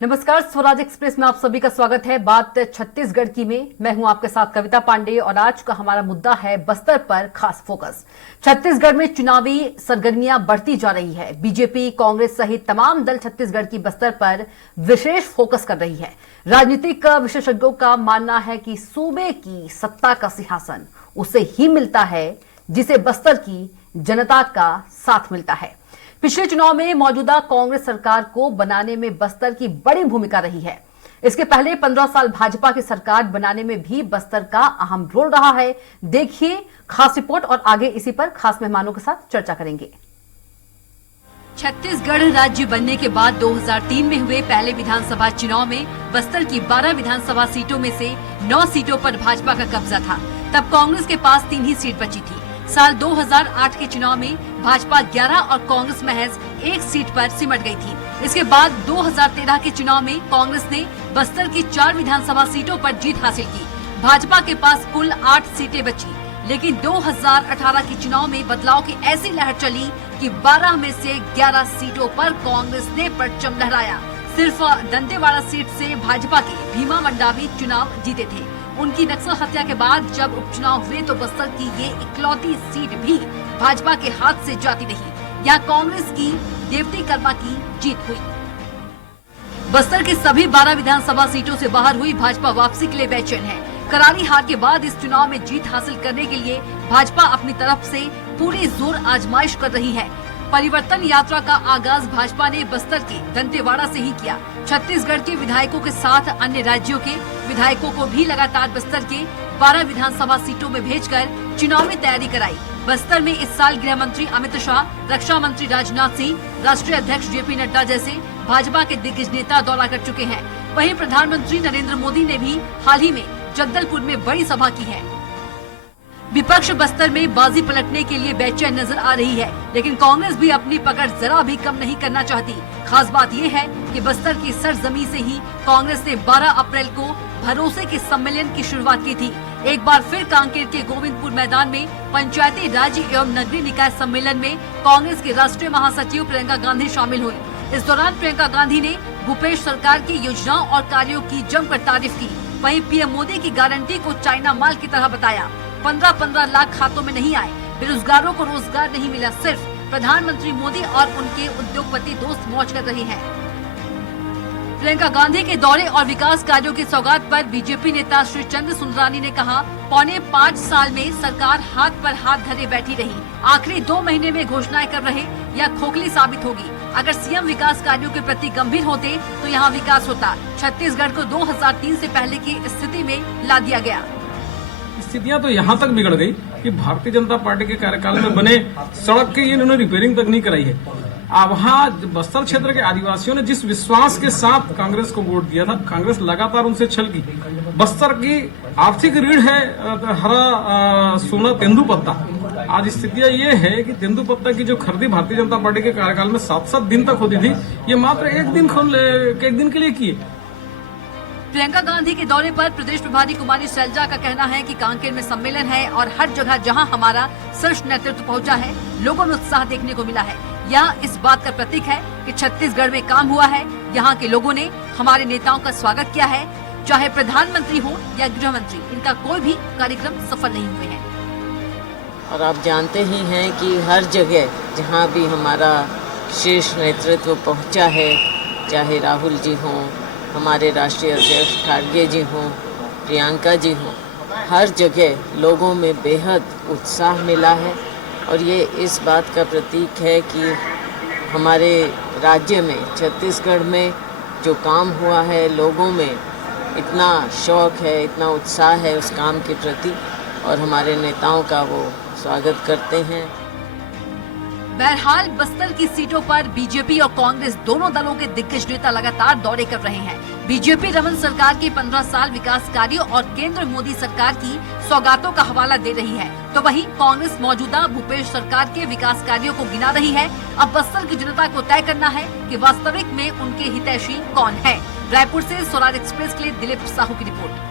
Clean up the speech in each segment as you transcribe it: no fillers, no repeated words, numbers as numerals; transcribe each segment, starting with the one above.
नमस्कार, स्वराज एक्सप्रेस में आप सभी का स्वागत है। बात छत्तीसगढ़ की में मैं हूं आपके साथ कविता पांडे और आज का हमारा मुद्दा है बस्तर पर खास फोकस। छत्तीसगढ़ में चुनावी सरगर्मियां बढ़ती जा रही है। बीजेपी, कांग्रेस सहित तमाम दल छत्तीसगढ़ की बस्तर पर विशेष फोकस कर रही है। राजनीतिक विशेषज्ञों का मानना है कि सूबे की सत्ता का सिंहासन उसे ही मिलता है जिसे बस्तर की जनता का साथ मिलता है। पिछले चुनाव में मौजूदा कांग्रेस सरकार को बनाने में बस्तर की बड़ी भूमिका रही है। इसके पहले 15 साल भाजपा की सरकार बनाने में भी बस्तर का अहम रोल रहा है। देखिए खास रिपोर्ट और आगे इसी पर खास मेहमानों के साथ चर्चा करेंगे। छत्तीसगढ़ राज्य बनने के बाद 2003 में हुए पहले विधानसभा चुनाव में बस्तर की 12 विधानसभा सीटों में से 9 सीटों पर भाजपा का कब्जा था। तब कांग्रेस के पास 3 ही सीट बची थी। साल 2008 के चुनाव में भाजपा 11 और कांग्रेस महज 1 सीट पर सिमट गई थी। इसके बाद 2013 के चुनाव में कांग्रेस ने बस्तर की 4 विधानसभा सीटों पर जीत हासिल की। भाजपा के पास कुल 8 सीटें बची, लेकिन 2018 के चुनाव में बदलाव की ऐसी लहर चली कि 12 में से 11 सीटों पर कांग्रेस ने परचम लहराया। सिर्फ दंतेवाड़ा सीट से भाजपा के भीमा मंडावी चुनाव जीते थे। उनकी नक्सल हत्या के बाद जब उपचुनाव हुए तो बस्तर की ये इकलौती सीट भी भाजपा के हाथ से जाती रही। यहाँ कांग्रेस की देवती कर्मा की जीत हुई। बस्तर की सभी 12 विधानसभा सीटों से बाहर हुई भाजपा वापसी के लिए बेचैन है। करारी हार के बाद इस चुनाव में जीत हासिल करने के लिए भाजपा अपनी तरफ से पूरी जोर आजमाइश कर रही है। परिवर्तन यात्रा का आगाज भाजपा ने बस्तर के दंतेवाड़ा से ही किया। छत्तीसगढ़ के विधायकों के साथ अन्य राज्यों के विधायकों को भी लगातार बस्तर के 12 विधानसभा सीटों में भेजकर चुनावी तैयारी कराई। बस्तर में इस साल गृह मंत्री अमित शाह, रक्षा मंत्री राजनाथ सिंह, राष्ट्रीय अध्यक्ष जेपी नड्डा जैसे भाजपा के दिग्गज नेता दौरा कर चुके हैं। वहीं प्रधानमंत्री नरेंद्र मोदी ने भी हाल ही में जगदलपुर में बड़ी सभा की है। विपक्ष बस्तर में बाजी पलटने के लिए बेचैन नजर आ रही है, लेकिन कांग्रेस भी अपनी पकड़ जरा भी कम नहीं करना चाहती। खास बात ये है कि बस्तर की सरजमी से ही कांग्रेस ने 12 अप्रैल को भरोसे के सम्मेलन की शुरुआत की थी। एक बार फिर कांकेर के गोविंदपुर मैदान में पंचायती राज एवं नगरीय निकाय सम्मेलन में कांग्रेस के राष्ट्रीय महासचिव प्रियंका गांधी शामिल हुई। इस दौरान प्रियंका गांधी ने भूपेश सरकार की योजनाओं और कार्यों की जमकर तारीफ की। वहीं पीएम मोदी की गारंटी को चाइना माल की तरह बताया। 15-15 लाख खातों में नहीं आए, बेरोजगारों को रोजगार नहीं मिला। सिर्फ प्रधानमंत्री मोदी और उनके उद्योगपति दोस्त मौज कर रहे हैं। प्रियंका गांधी के दौरे और विकास कार्यों की सौगात पर बीजेपी नेता श्री चंद्र सुंदरानी ने कहा, 4.25 साल में सरकार हाथ पर हाथ धरे बैठी रही। आखिरी 2 महीने में घोषणाएं कर रहे यह खोखली साबित होगी। अगर सीएम विकास कार्यों के प्रति गंभीर होते तो यहाँ विकास होता। छत्तीसगढ़ को 2003 से पहले की स्थिति में ला दिया गया। स्थितियां तो यहाँ तक बिगड़ गई कि भारतीय जनता पार्टी के कार्यकाल में बने सड़क की इन्होंने रिपेयरिंग तक नहीं कराई है। अब वहाँ बस्तर क्षेत्र के आदिवासियों ने जिस विश्वास के साथ कांग्रेस को वोट दिया था, कांग्रेस लगातार उनसे छल की। बस्तर की आर्थिक रीढ़ है हरा सोना तेंदुपत्ता। आज स्थितियां ये है कि तेंदुपत्ता की जो खरीदी भारतीय जनता पार्टी के कार्यकाल में 7-7 दिन तक होती थी, ये मात्र एक दिन के लिए की है। प्रियंका गांधी के दौरे पर प्रदेश प्रभारी कुमारी शैलजा का कहना है कि कांकेर में सम्मेलन है और हर जगह जहां हमारा शीर्ष नेतृत्व पहुंचा है, लोगों में उत्साह देखने को मिला है। यह इस बात का प्रतीक है कि छत्तीसगढ़ में काम हुआ है। यहाँ के लोगों ने हमारे नेताओं का स्वागत किया है। चाहे प्रधानमंत्री हो या गृह मंत्री, इनका कोई भी कार्यक्रम सफल नहीं हुए हैं। और आप जानते ही हैं कि हर जगह जहाँ भी हमारा शीर्ष नेतृत्व पहुँचा है, चाहे राहुल जी हों, हमारे राष्ट्रीय अध्यक्ष खड़गे जी हों, प्रियंका जी हों, हर जगह लोगों में बेहद उत्साह मिला है। और ये इस बात का प्रतीक है कि हमारे राज्य में, छत्तीसगढ़ में जो काम हुआ है, लोगों में इतना शौक है, इतना उत्साह है उस काम के प्रति, और हमारे नेताओं का वो स्वागत करते हैं। बहरहाल बस्तर की सीटों पर बीजेपी और कांग्रेस दोनों दलों के दिग्गज नेता लगातार दौरे कर रहे हैं। बीजेपी रमन सरकार के 15 साल विकास कार्यों और केंद्र मोदी सरकार की सौगातों का हवाला दे रही है, तो वहीं कांग्रेस मौजूदा भूपेश सरकार के विकास कार्यों को गिना रही है। अब बस्तर की जनता को तय करना है कि वास्तविक में उनके हितैषी कौन है। रायपुर से स्वराज एक्सप्रेस के लिए दिलीप साहू की रिपोर्ट।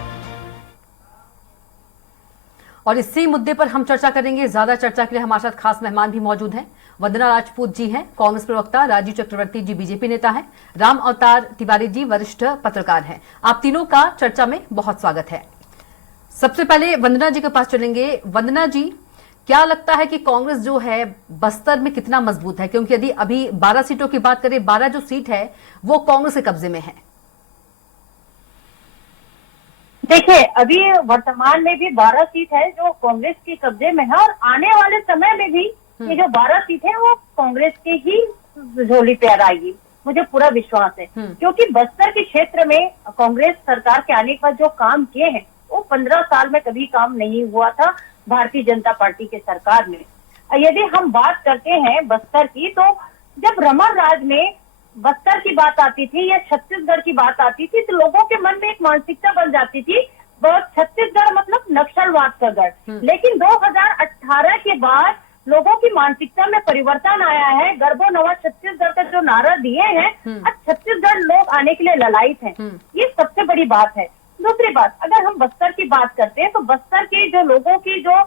और इसी मुद्दे पर हम चर्चा करेंगे। ज्यादा चर्चा के लिए हमारे साथ खास मेहमान भी मौजूद हैं। वंदना राजपूत जी हैं, कांग्रेस प्रवक्ता, राजीव चक्रवर्ती जी बीजेपी नेता हैं, राम अवतार तिवारी जी वरिष्ठ पत्रकार हैं। आप तीनों का चर्चा में बहुत स्वागत है। सबसे पहले वंदना जी के पास चलेंगे। वंदना जी, क्या लगता है कि कांग्रेस जो है बस्तर में कितना मजबूत है? क्योंकि यदि अभी 12 सीटों की बात करें, 12 जो सीट है वो कांग्रेस के कब्जे में है। देखिए, अभी वर्तमान में भी 12 सीट है जो कांग्रेस के कब्जे में है और आने वाले समय में भी ये जो 12 सीट है वो कांग्रेस के ही झोली पे आएगी, मुझे पूरा विश्वास है। क्योंकि बस्तर के क्षेत्र में कांग्रेस सरकार के आने के बाद जो काम किए हैं वो 15 साल में कभी काम नहीं हुआ था भारतीय जनता पार्टी के सरकार में। यदि हम बात करते हैं बस्तर की, तो जब रमन राज में बस्तर की बात आती थी या छत्तीसगढ़ की बात आती थी तो लोगों के मन में एक मानसिकता बन जाती थी, छत्तीसगढ़ मतलब नक्सलवाद का गढ़। लेकिन 2018 के बाद लोगों की मानसिकता में परिवर्तन आया है। गर्भो नवा छत्तीसगढ़ का जो नारा दिए हैं, अब छत्तीसगढ़ लोग आने के लिए ललायित हैं। ये सबसे बड़ी बात है। दूसरी बात, अगर हम बस्तर की बात करते हैं तो बस्तर के जो लोगों की जो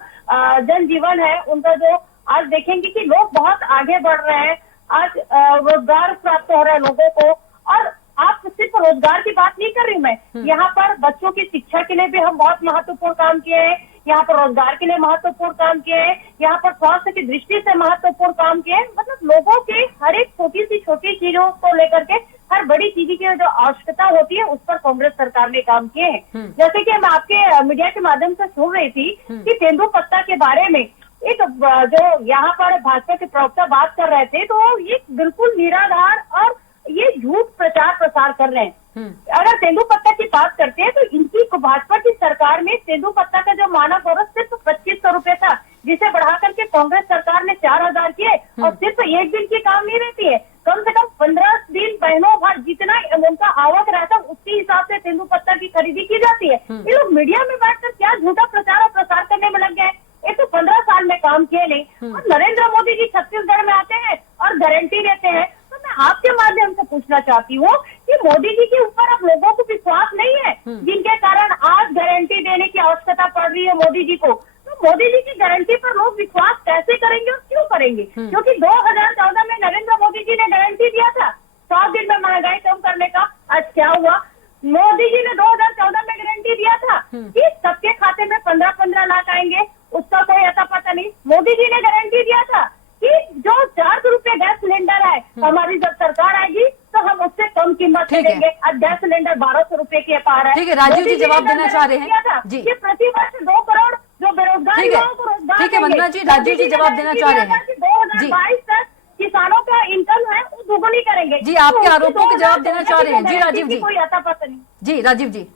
जनजीवन है उनका जो आज देखेंगे कि लोग बहुत आगे बढ़ रहे हैं। आज रोजगार प्राप्त हो रहा है लोगों को। और आप सिर्फ रोजगार की बात नहीं कर रही हूँ मैं, यहाँ पर बच्चों की शिक्षा के लिए भी हम बहुत महत्वपूर्ण काम किए हैं, यहाँ पर रोजगार के लिए महत्वपूर्ण काम किए हैं, यहाँ पर स्वास्थ्य की दृष्टि से महत्वपूर्ण काम किए हैं। मतलब लोगों के हर एक छोटी चीजों को लेकर के हर बड़ी चीज की जो आवश्यकता होती है उस पर कांग्रेस सरकार ने काम किए हैं। जैसे कि मैं आपके मीडिया के माध्यम से सुन रही थी कि तेंदुपत्ता के बारे में एक जो यहाँ पर भाजपा के प्रवक्ता बात कर रहे थे, तो ये बिल्कुल निराधार और ये झूठ प्रचार प्रसार कर रहे हैं। अगर तेंदुपत्ता की बात करते हैं तो इनकी भाजपा की सरकार में तेंदुपत्ता का जो मानक औरत सिर्फ 2500 रुपए था, जिसे बढ़ा करके कांग्रेस सरकार ने 4000 किए। और सिर्फ एक दिन की काम नहीं रहती है, कम से कम 15 दिन महीनों भर जितना उनका आवक रहता है उसके हिसाब से तेंदुपत्ता की खरीदी की जाती है। ये लोग मीडिया में बैठकर क्या झूठा प्रचार और प्रसार करने में लग गए। ये तो 15 साल में काम किए नहीं। और नरेंद्र मोदी जी छत्तीसगढ़ में आते हैं और गारंटी देते हैं। तो मैं आपके माध्यम से पूछना चाहती हूँ कि मोदी जी के ऊपर अब लोगों को विश्वास नहीं है, जिनके कारण आज गारंटी देने की आवश्यकता पड़ रही है मोदी जी को। तो मोदी जी की गारंटी पर लोग विश्वास कैसे करेंगे और क्यों करेंगे? क्योंकि 2014 में नरेंद्र मोदी जी ने गारंटी दिया था 100 दिन में महंगाई कम करने का। आज क्या हुआ? मोदी जी ने 2014 में गारंटी दिया था कि सबके खाते में 15-15 लाख आएंगे, उसका कोई अता पता नहीं। मोदी जी ने गारंटी दिया था कि जो 400 रुपए गैस सिलेंडर है, हमारी जब सरकार आएगी तो हम उससे कम कीमत में देंगे। अब गैस सिलेंडर 1200 रुपए के पार है। ठीक है, राजीव जी जवाब देना चाह रहे हैं जी। ये प्रति वर्ष 2 करोड़ जो बेरोजगार युवाओं को रोजगार ठीक है वंदना जी, राजीव जी जवाब देना चाह रहे हैं 2022 तक किसानों का इनकम है वो दोगुनी करेंगे जी। आपके आरोपों के जवाब देना चाह रहे हैं जी राजीव जी। कोई आता पता नहीं जी राजीव जी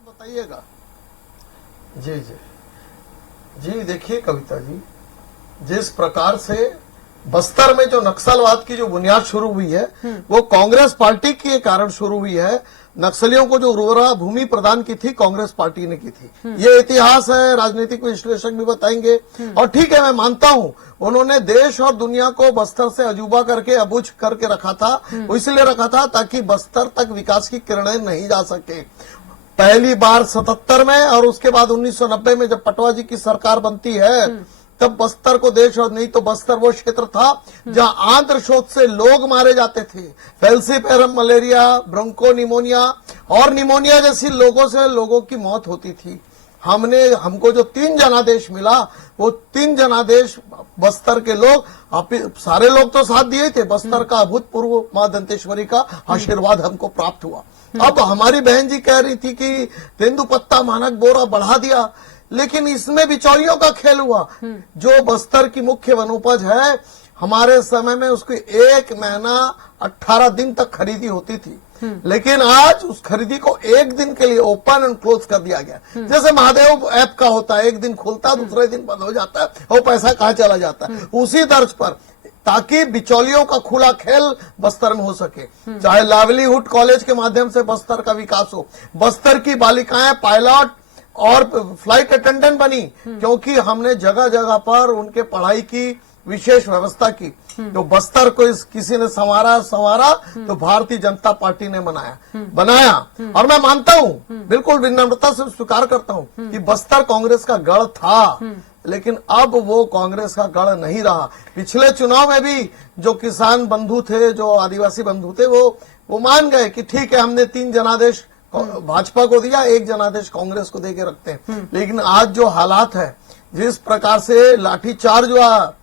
बताइएगा। जी जी जी, देखिए कविता जी, जिस प्रकार से बस्तर में जो नक्सलवाद की जो बुनियाद शुरू हुई है वो कांग्रेस पार्टी के कारण शुरू हुई है। नक्सलियों को जो उर्वरा भूमि प्रदान की थी कांग्रेस पार्टी ने की थी। ये इतिहास है, राजनीतिक विश्लेषक भी बताएंगे। और ठीक है, मैं मानता हूं उन्होंने देश और दुनिया को बस्तर से अजूबा करके अबुझ करके रखा था। वो इसलिए रखा था ताकि बस्तर तक विकास की किरणें नहीं जा सके। पहली बार 77 में और उसके बाद 1990 में जब पटवा जी की सरकार बनती है तब बस्तर को देश, और नहीं तो बस्तर वो क्षेत्र था जहां आंत्र शोथ से लोग मारे जाते थे। फैल्सीफेरम, मलेरिया, ब्रोंको निमोनिया और निमोनिया जैसी लोगों की मौत होती थी। हमको जो 3 जनादेश मिला वो 3 जनादेश बस्तर के लोग, सारे लोग तो साथ दिए थे। बस्तर का अभूतपूर्व मां दंतेश्वरी का आशीर्वाद हमको प्राप्त हुआ। अब हमारी बहन जी कह रही थी कि तेंदुपत्ता मानक बोरा बढ़ा दिया, लेकिन इसमें बिचौलियों का खेल हुआ। जो बस्तर की मुख्य वनोपज है, हमारे समय में उसकी 1 महीना 18 दिन तक खरीदी होती थी, लेकिन आज उस खरीदी को 1 दिन के लिए ओपन एंड क्लोज कर दिया गया। जैसे महादेव ऐप का होता है, 1 दिन खुलता है दूसरे दिन बंद हो जाता है, वो पैसा कहाँ चला जाता है। उसी तर्ज पर ताकि बिचौलियों का खुला खेल बस्तर में हो सके, चाहे लाइवलीहुड कॉलेज के माध्यम से बस्तर का विकास हो। बस्तर की बालिकाएं पायलट और फ्लाइट अटेंडेंट बनी क्योंकि हमने जगह जगह पर उनके पढ़ाई की विशेष व्यवस्था की। तो बस्तर को किसी ने संवारा तो भारतीय जनता पार्टी ने बनाया। और मैं मानता हूं, बिल्कुल विनम्रता से स्वीकार करता हूं कि बस्तर कांग्रेस का गढ़ था, लेकिन अब वो कांग्रेस का गढ़ नहीं रहा। पिछले चुनाव में भी जो किसान बंधु थे, जो आदिवासी बंधु थे, वो मान गए कि ठीक है, हमने 3 जनादेश भाजपा को दिया, 1 जनादेश कांग्रेस को देके रखते हैं। लेकिन आज जो हालात है, जिस प्रकार से लाठीचार्ज हुआ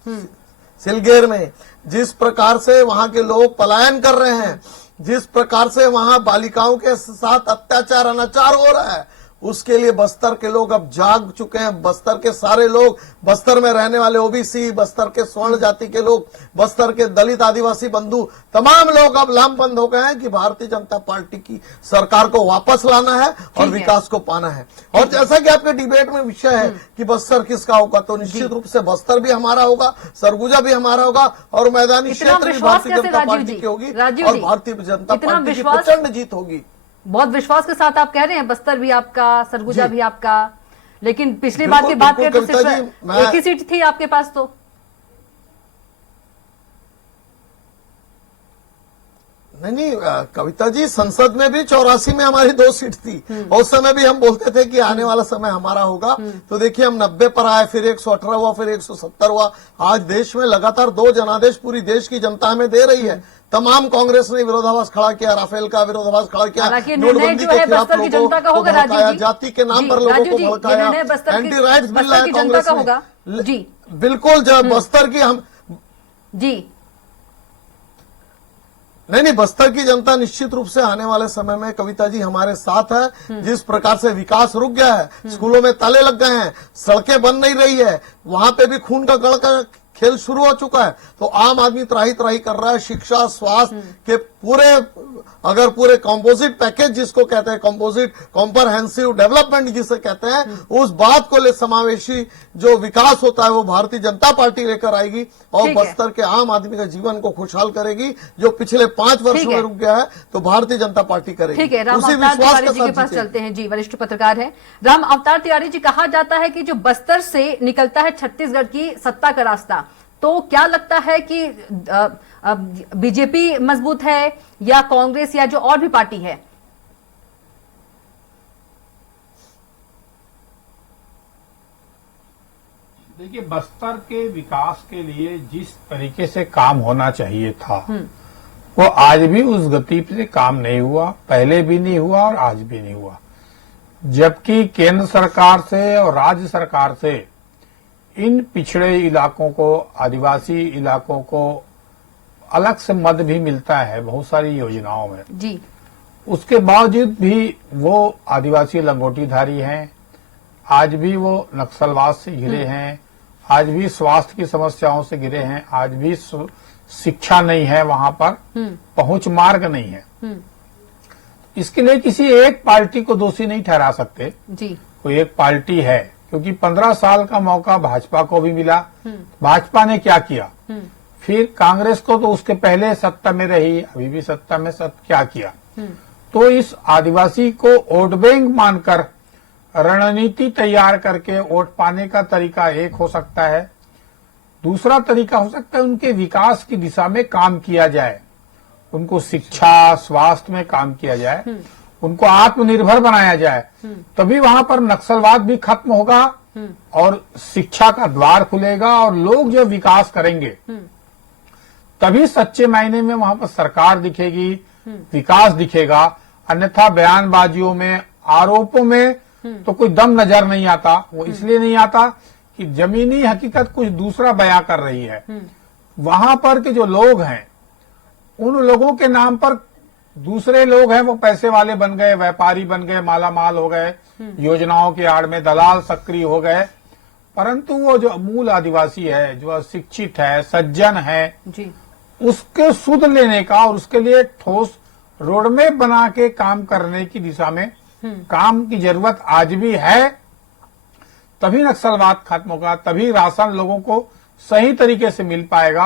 सिलगेर में, जिस प्रकार से वहां के लोग पलायन कर रहे हैं, जिस प्रकार से वहां बालिकाओं के साथ अत्याचार अनाचार हो रहा है, उसके लिए बस्तर के लोग अब जाग चुके हैं। बस्तर के सारे लोग, बस्तर में रहने वाले ओबीसी, बस्तर के स्वर्ण जाति के लोग, बस्तर के दलित आदिवासी बंधु, तमाम लोग अब लामबंद हो गए हैं कि भारतीय जनता पार्टी की सरकार को वापस लाना है और विकास को पाना है। और जैसा कि आपके डिबेट में विषय है कि बस्तर किसका होगा, तो निश्चित रूप से बस्तर भी हमारा होगा, सरगुजा भी हमारा होगा और मैदानी क्षेत्र भी भारतीय जनता पार्टी की होगी और भारतीय जनता पार्टी की प्रचंड जीत होगी। बहुत विश्वास के साथ आप कह रहे हैं बस्तर भी आपका, सरगुजा भी आपका, लेकिन पिछली बार की बात करें तो सिर्फ एक ही सीट थी आपके पास। तो नहीं, कविता जी, संसद में भी 84 में हमारी 2 सीट थी और उस समय भी हम बोलते थे कि आने वाला समय हमारा होगा। तो देखिए, हम 90 पर आए, फिर 118 हुआ, फिर 170 हुआ। आज देश में लगातार 2 जनादेश पूरी देश की जनता हमें दे रही है। तमाम कांग्रेस ने विरोधाभास खड़ा किया, राफेल का विरोधाभास खड़ा किया, नोटबंदी के खिलाफ लोगों को भड़काया, जाति के नाम पर लोगों को भड़काया, एंटी राइट्स बिल लाया कांग्रेस ने। बिल्कुल, जब बस्तर की हम नहीं, बस्तर की जनता निश्चित रूप से आने वाले समय में, कविता जी, हमारे साथ है। जिस प्रकार से विकास रुक गया है, स्कूलों में ताले लग गए हैं, सड़कें बन नहीं रही है, वहां पे भी खून का गढ़ का खेल शुरू हो चुका है। तो आम आदमी त्राही त्राही कर रहा है। शिक्षा, स्वास्थ्य के पूरे कंपोजिट पैकेज जिसको कहते हैं, कंपोजिट कॉम्प्रहेंसिव डेवलपमेंट जिसे कहते हैं, उस बात को ले समावेशी जो विकास होता है वो भारतीय जनता पार्टी लेकर आएगी और बस्तर के आम आदमी का जीवन को खुशहाल करेगी। जो पिछले 5 वर्षों में रुक गया है, तो भारतीय जनता पार्टी करेगी। ठीक है, राम अवतार तिवारी जी के पास चलते हैं। जी, वरिष्ठ पत्रकार है राम अवतार तिवारी जी। कहा जाता है कि जो बस्तर से निकलता है छत्तीसगढ़ की सत्ता का रास्ता, तो क्या लगता है कि बीजेपी मजबूत है या कांग्रेस या जो और भी पार्टी है? देखिए, बस्तर के विकास के लिए जिस तरीके से काम होना चाहिए था, वो आज भी उस गति से काम नहीं हुआ, पहले भी नहीं हुआ और आज भी नहीं हुआ। जबकि केंद्र सरकार से और राज्य सरकार से इन पिछड़े इलाकों को, आदिवासी इलाकों को अलग से मद भी मिलता है बहुत सारी योजनाओं में जी। उसके बावजूद भी वो आदिवासी लंगोटीधारी हैं, आज भी वो नक्सलवाद से घिरे हैं, आज भी स्वास्थ्य की समस्याओं से घिरे हैं, आज भी शिक्षा नहीं है, वहां पर पहुंच मार्ग नहीं है। इसके लिए किसी एक पार्टी को दोषी नहीं ठहरा सकते जी। कोई एक पार्टी है, क्योंकि 15 साल का मौका भाजपा को भी मिला। भाजपा ने क्या किया? फिर कांग्रेस को तो उसके पहले सत्ता में रही, अभी भी सत्ता में क्या किया? तो इस आदिवासी को वोट बैंक मानकर रणनीति तैयार करके वोट पाने का तरीका एक हो सकता है। दूसरा तरीका हो सकता है उनके विकास की दिशा में काम किया जाए, उनको शिक्षा, स्वास्थ्य में काम किया जाए, उनको आत्मनिर्भर बनाया जाए, तभी वहां पर नक्सलवाद भी खत्म होगा और शिक्षा का द्वार खुलेगा और लोग जो विकास करेंगे, तभी सच्चे मायने में वहां पर सरकार दिखेगी, विकास दिखेगा। अन्यथा बयानबाजियों में, आरोपों में तो कोई दम नजर नहीं आता। वो इसलिए नहीं आता कि जमीनी हकीकत कुछ दूसरा बयां कर रही है। वहां पर के जो लोग हैं, उन लोगों के नाम पर दूसरे लोग हैं, वो पैसे वाले बन गए, व्यापारी बन गए, माला माल हो गए, योजनाओं की आड़ में दलाल सक्रिय हो गए। परंतु वो जो मूल आदिवासी है, जो शिक्षित है, सज्जन है जी, उसके सुध लेने का और उसके लिए ठोस रोडमैप बना के काम करने की दिशा में काम की जरूरत आज भी है। तभी नक्सलवाद खत्म होगा, तभी राशन लोगों को सही तरीके से मिल पाएगा।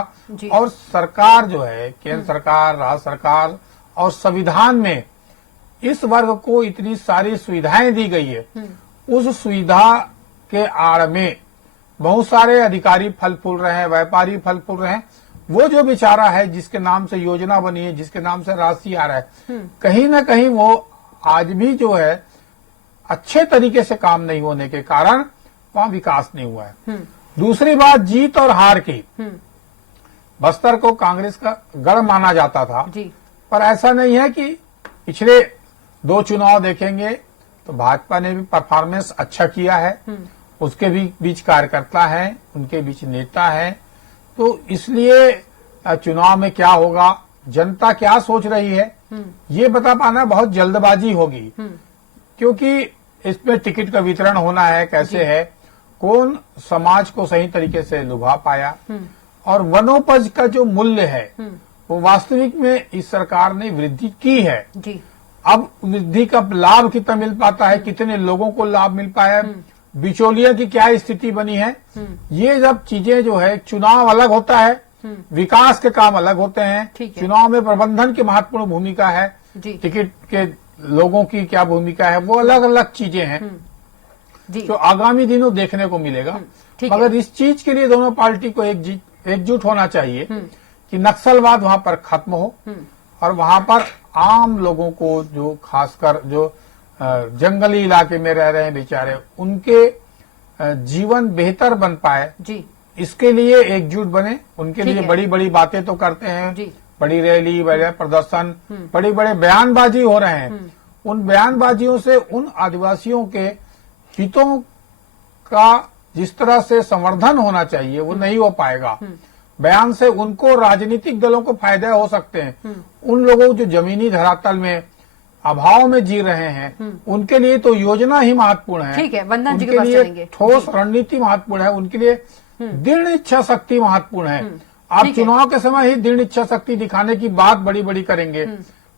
और सरकार जो है, केंद्र सरकार, राज्य सरकार और संविधान में इस वर्ग को इतनी सारी सुविधाएं दी गई है, उस सुविधा के आड़ में बहुत सारे अधिकारी फल फूल रहे हैं, व्यापारी फल फूल रहे हैं। वो जो बेचारा है जिसके नाम से योजना बनी है, जिसके नाम से राशि आ रहा है, कहीं ना कहीं वो आज भी जो है अच्छे तरीके से काम नहीं होने के कारण वहां विकास नहीं हुआ है। दूसरी बात, जीत और हार की, बस्तर को कांग्रेस का गढ़ माना जाता था जी। पर ऐसा नहीं है कि पिछले 2 चुनाव देखेंगे तो भाजपा ने भी परफॉर्मेंस अच्छा किया है, उसके भी बीच कार्यकर्ता है, उनके बीच नेता है। तो इसलिए चुनाव में क्या होगा, जनता क्या सोच रही है, ये बता पाना बहुत जल्दबाजी होगी, क्योंकि इसमें टिकट का वितरण होना है, कैसे है, कौन समाज को सही तरीके से लुभा पाया, और वनोपज का जो मूल्य है वो वास्तविक में इस सरकार ने वृद्धि की है जी। अब वृद्धि का लाभ कितना मिल पाता है, कितने लोगों को लाभ मिल पाया, बिचौलिया की क्या स्थिति बनी है, ये सब चीजें जो है, चुनाव अलग होता है, विकास के काम अलग होते हैं। ठीक है। चुनाव में प्रबंधन की महत्वपूर्ण भूमिका है, जी। टिकट के लोगों की क्या भूमिका है, वो अलग अलग चीजें हैं जी। जो आगामी दिनों देखने को मिलेगा। ठीक है। मगर इस चीज के लिए दोनों पार्टी को एकजुट होना चाहिए कि नक्सलवाद वहां पर खत्म हो और वहां पर आम लोगों को, जो खासकर जो जंगली इलाके में रह रहे हैं बेचारे, उनके जीवन बेहतर बन पाए, जी। इसके लिए एकजुट बने। उनके ठीक लिए है। बड़ी बड़ी बातें तो करते हैं, जी। बड़ी रैली, बड़े प्रदर्शन, बड़ी बड़े बयानबाजी हो रहे हैं। उन बयानबाजियों से उन आदिवासियों के हितों का जिस तरह से संवर्धन होना चाहिए वो नहीं हो पाएगा। बयान से उनको, राजनीतिक दलों को फायदे हो सकते हैं, उन लोगों जो जमीनी धरातल में अभाव में जी रहे हैं उनके लिए तो योजना ही महत्वपूर्ण है। ठीक है, वंदना जी के उनके पास लिए चलेंगे। ठोस रणनीति महत्वपूर्ण है, उनके लिए दृढ़ इच्छा शक्ति महत्वपूर्ण है। आप ठीक है। चुनाव के समय ही दृढ़ इच्छा शक्ति दिखाने की बात बड़ी बड़ी करेंगे,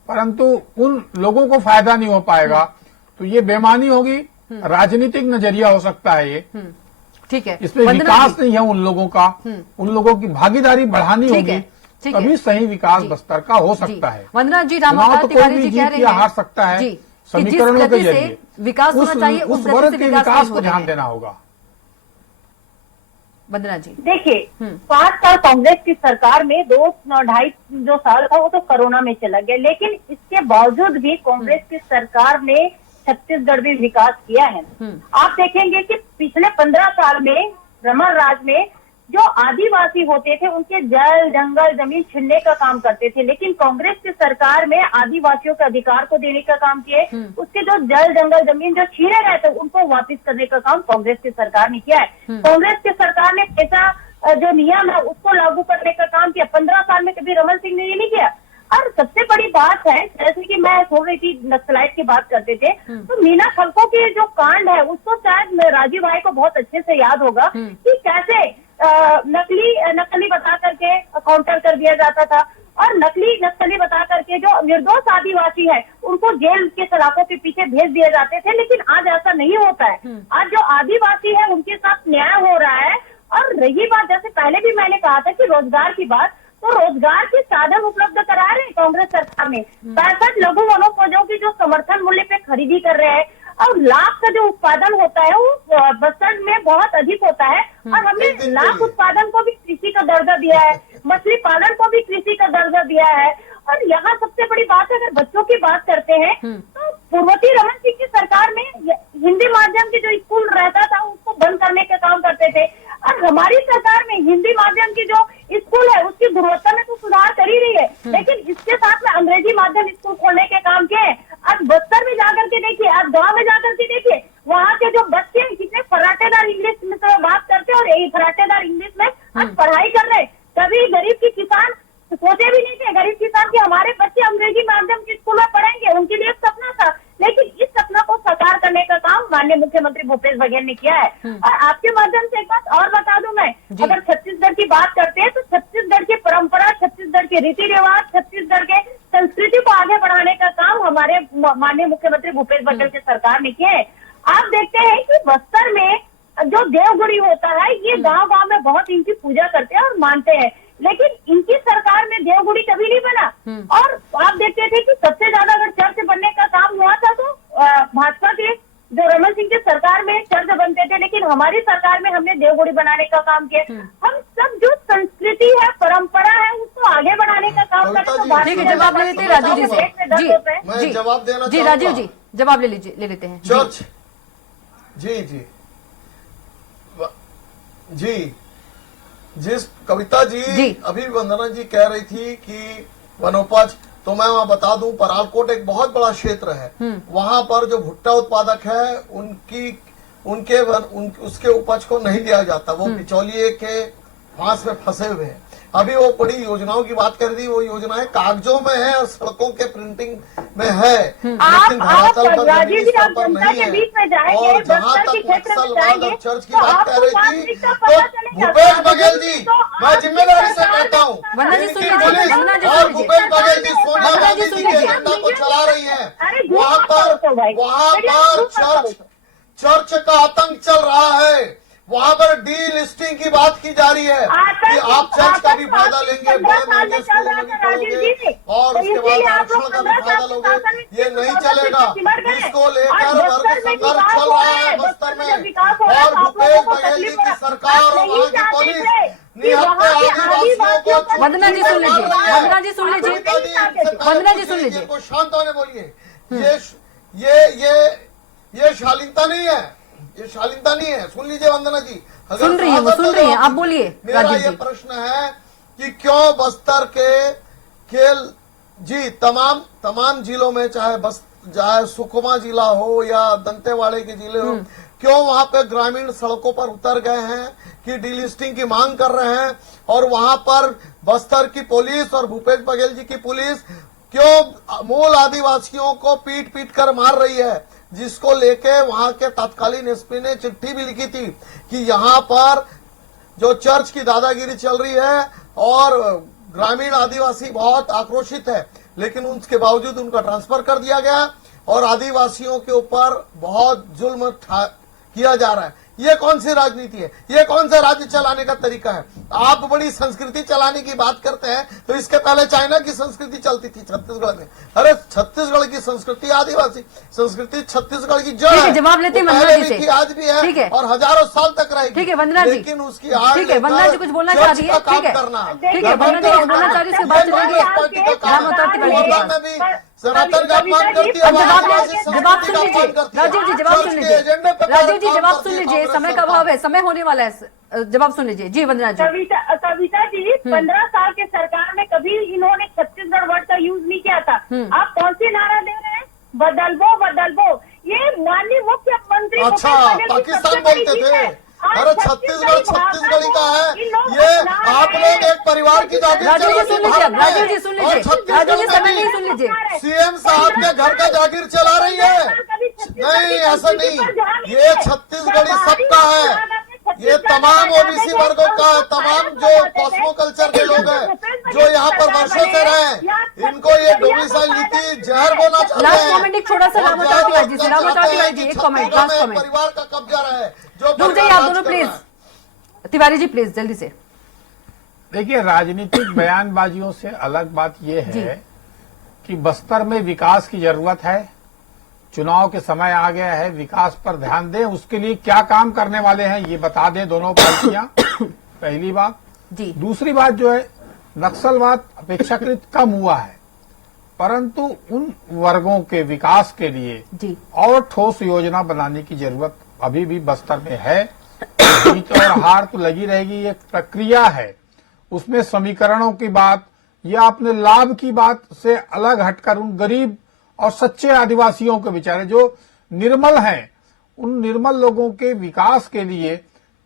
परंतु उन लोगों को फायदा नहीं हो पाएगा, तो ये बेईमानी होगी, राजनीतिक नजरिया हो सकता है ये। ठीक है, इसमें वंदना विकास जी। नहीं है उन लोगों का, उन लोगों की भागीदारी बढ़ानी ठीक होगी, है, ठीक है। तभी सही विकास जी। बस्तर का हो जी। सकता है। वंदना जी, चुनाव रामावतार तो कोई तिवारी भी जी कह जीत रहे या हैं हार सकता है, जी, कि जिस समीकरणों के गति से जरिए विकास होना चाहिए उस गति वर्ग से के विकास विकास नहीं को हो ध्यान रहा है। देना होगा। वंदना जी, देखिए 5 साल कांग्रेस की सरकार में 2-2.5 जो साल था वो तो कोरोना में चला गया, लेकिन इसके बावजूद भी कांग्रेस की सरकार ने छत्तीसगढ़ में विकास किया है। आप देखेंगे कि पिछले 15 साल में रमन राज में जो आदिवासी होते थे उनके जल जंगल जमीन छीनने का काम करते थे, लेकिन कांग्रेस की सरकार में आदिवासियों के अधिकार को देने का काम किए, उसके जो जल जंगल जमीन जो छीने गए थे उनको वापस करने का काम कांग्रेस की सरकार ने किया है। कांग्रेस की सरकार ने पैसा जो नियम है उसको लागू करने का काम किया। 15 साल में कभी रमन सिंह ने ये नहीं किया। और सबसे बड़ी बात है, जैसे कि मैं सोच रही थी नक्सलाइट की बात करते थे, तो मीना खलको की जो कांड है उसको शायद राजीव भाई को बहुत अच्छे से याद होगा कि कैसे नकली बता करके काउंटर कर दिया जाता था, और नकली बता करके जो निर्दोष आदिवासी है उनको जेल के सलाखों के पीछे भेज दिए जाते थे। लेकिन आज ऐसा नहीं होता है। आज जो आदिवासी है उनके साथ न्याय हो रहा है। और रही बात, जैसे पहले भी मैंने कहा था कि रोजगार की बात, तो रोजगार के साधन उपलब्ध करा रहे हैं कांग्रेस सरकार में। 65 लघु वनोपजों की जो समर्थन मूल्य पे खरीदी कर रहे हैं, और लाख का जो उत्पादन होता है वो बस्तर में बहुत अधिक होता है। और हमने लाख उत्पादन को भी कृषि का दर्जा दिया है, मछली पालन को भी कृषि का दर्जा दिया है। और यहाँ सबसे बड़ी बात है, अगर बच्चों की बात करते हैं तो पूर्वती रमन सिंह की सरकार में हिंदी माध्यम के जो स्कूल रहता था उसको बंद करने का काम करते थे, और हमारी सरकार में हिंदी माध्यम की जो स्कूल है उसकी गुणवत्ता में तो सुधार कर ही रही है, लेकिन इसके साथ में अंग्रेजी माध्यम स्कूल खोलने के काम किए। आज बस्तर में जाकर के देखिए, आज गांव में जाकर के देखिए, वहाँ के जो बच्चे कितने फराटेदार इंग्लिश में तो बात करते हैं और यही फराटेदार इंग्लिश में आज पढ़ाई कर रहे हैं। कभी गरीब की किसान सोचे भी नहीं थे, गरीब किसान के हमारे बच्चे अंग्रेजी माध्यम के स्कूल में पढ़ेंगे, उनके लिए एक सपना था। लेकिन इस सपना को साकार करने का काम माननीय मुख्यमंत्री भूपेश बघेल ने किया है। और आपके माध्यम से एक बात और बता दूं मैं, अगर छत्तीसगढ़ की बात करते हैं तो छत्तीसगढ़ की परंपरा, छत्तीसगढ़ के रीति रिवाज, छत्तीसगढ़ के संस्कृति को आगे बढ़ाने का काम हमारे माननीय मुख्यमंत्री भूपेश बघेल की सरकार ने किया है। आप देखते हैं कि बस्तर में जो देवगुड़ी होता है, ये गांव-गांव में बहुत इनकी पूजा करते हैं और मानते हैं, लेकिन इनकी सरकार में देवगुड़ी कभी नहीं बना। और आप देखते थे कि सबसे ज्यादा अगर चर्च बनने का काम हुआ था तो भाजपा के जो रमन सिंह की सरकार में चर्च बनते थे, लेकिन हमारी सरकार में हमने देवगुड़ी बनाने काम किया। हम सब जो संस्कृति है, परंपरा है, उसको आगे बढ़ाने का काम करें तो कविता जी, ठीक है, जवाब ले लेते हैं राजीव जी से। मैं जी जवाब देना जी चाहूंगा। राजीव जी जवाब ले लेते हैं। चर्च जी जी जी जिस कविता जी अभी वंदना जी कह रही थी कि वनोपज, तो मैं वहाँ बता दूं परालकोट एक बहुत बड़ा क्षेत्र है। वहाँ पर जो भुट्टा उत्पादक है उसके उपज को नहीं दिया जाता, वो बिचौलिए के फांस में फंसे हुए हैं। अभी वो बड़ी योजनाओं की बात कर रही थी, वो योजनाएं कागजों में है और सड़कों के प्रिंटिंग में है, लेकिन धरातल पर जमीनी स्तर पर नहीं है। और जहाँ तक नक्सलवाद और चर्च की बात कर रही थी, तो भूपेश बघेल जी, मैं जिम्मेदारी से कहता हूँ, पुलिस और भूपेश बघेल जी सोनिया गांधी जी के एजेंडा को चला रही है। वहाँ पर चर्च का आतंक चल रहा है, वहाँ पर डी लिस्टिंग की बात की जा रही है कि आप चर्च का भी फायदा लेंगे, बड़े महंगे स्कूलों में भी पढ़ोगे और उसके बाद आरक्षण का भी फायदा लोगे। ये नहीं चलेगा। इसको लेकर वर्ग संघर्ष चल रहा है बस्तर में, और भूपेश बघेल जी की सरकार और वहाँ की पुलिस निहत्थे आदिवासियों को वंदना जी सुन लीजिए, वंदना जी सुन लीजिए, वंदना जी सुन लीजिए। शांत होने बोलिए। ये शालीनता नहीं है, ये शालीनता नहीं है। सुन लीजिए वंदना जी, सुन रही है, वो सुन रही है, आप बोलिए। मेरा ये प्रश्न है कि क्यों बस्तर के खेल जी तमाम जिलों में, चाहे सुकमा जिला हो या दंतेवाड़े के जिले हो, क्यों वहां पे ग्रामीण सड़कों पर उतर गए हैं कि डीलिस्टिंग की मांग कर रहे हैं, और वहां पर बस्तर की पुलिस और भूपेश बघेल जी की पुलिस क्यों मूल आदिवासियों को पीट कर मार रही है, जिसको लेके वहां के तत्कालीन एसपी ने चिट्ठी भी लिखी थी कि यहाँ पर जो चर्च की दादागिरी चल रही है और ग्रामीण आदिवासी बहुत आक्रोशित है, लेकिन उसके बावजूद उनका ट्रांसफर कर दिया गया और आदिवासियों के ऊपर बहुत जुल्म किया जा रहा है। ये कौन सी राजनीति है? ये कौन सा राज्य चलाने का तरीका है? आप बड़ी संस्कृति चलाने की बात करते हैं, तो इसके पहले चाइना की संस्कृति चलती थी छत्तीसगढ़ में। अरे छत्तीसगढ़ की संस्कृति, आदिवासी संस्कृति छत्तीसगढ़ की जड़ है। जवाब लेते हैं वंदना जी से। आज भी है और हजारों साल तक रहेगी। ठीक है वंदना जी, लेकिन उसकी आड़ ठीक है वंदना जी कुछ बोलना चाह रही है। ठीक है ठीक है वंदना जी बोलना चाह रही है, इसके बाद चलेंगे सनातन का अपमान करती है। जवाब सुन लीजिए राजीव जी, जवाब सुन लीजिए राजीव जी, जवाब सुन लीजिए, समय का अभाव है, समय होने वाला है, जवाब सुन लीजिए। जी वंदना जी। कविता जी, 15 साल के सरकार में कभी इन्होंने छत्तीसगढ़ वर्ड का यूज नहीं किया था। आप कौन सी नारा दे रहे हैं? बदलबो। ये माननीय मुख्यमंत्री अच्छा पाकिस्तान बोलते थे। अरे छत्तीसगढ़ छत्तीसगढ़ी का है। ये आप लोग एक परिवार की जागीर राजीव जी सुन लीजिए, राजीव जी सुन लीजिए, राजीव जी समय नहीं सुन लीजिए। सीएम साहब के घर का जागीर चला रही है। नहीं ऐसा नहीं, ये छत्तीसगढ़ी सबका है, ये तमाम ओबीसी वर्गों का, तमाम जो कॉस्मो कल्चर के लोग हैं जो यहाँ पर वर्षों से रहे, इनको ये डोमिसाइल नीति जहर बोलना चाहते हैं। लास्ट कमेंट एक छोटा सा रामोचार तिवारी जी से, रामोचार तिवारी जी एक कमेंट, लास्ट कमेंट। परिवार का कब्जा रहे जो रुक जाइए आप दोनों प्लीज, तिवारी जी प्लीज जल्दी से। देखिए राजनीतिक बयानबाजियों से अलग बात यह है कि बस्तर में विकास की जरूरत है, चुनाव के समय आ गया है, विकास पर ध्यान दें, उसके लिए क्या काम करने वाले हैं ये बता दें दोनों पार्टियां। पहली बात जी। दूसरी बात जो है, नक्सलवाद अपेक्षाकृत कम हुआ है, परंतु उन वर्गों के विकास के लिए जी और ठोस योजना बनाने की जरूरत अभी भी बस्तर में है। जीत और हार तो लगी रहेगी, एक प्रक्रिया है, उसमें समीकरणों की बात या अपने लाभ की बात से अलग हटकर उन गरीब और सच्चे आदिवासियों के बेचारे जो निर्मल हैं, उन निर्मल लोगों के विकास के लिए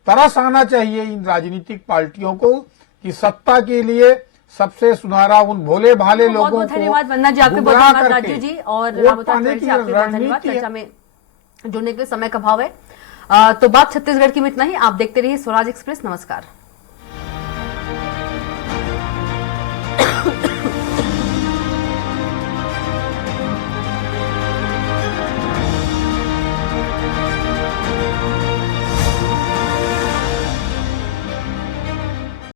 तरस आना चाहिए इन राजनीतिक पार्टियों को कि सत्ता के लिए सबसे सुनहरा उन भोले भाले लोगों को। बहुत धन्यवाद वंदना जी, आपके बहुत धन्यवाद राजीव जी और रामोचार तिवारी जी, आपके बहुत धन्यवाद। चर्चा में जुड़ने के लिए समय का अभाव है, तो बात छत्तीसगढ़ की में इतना ही। आप देखते रहिए स्वराज एक्सप्रेस। नमस्कार।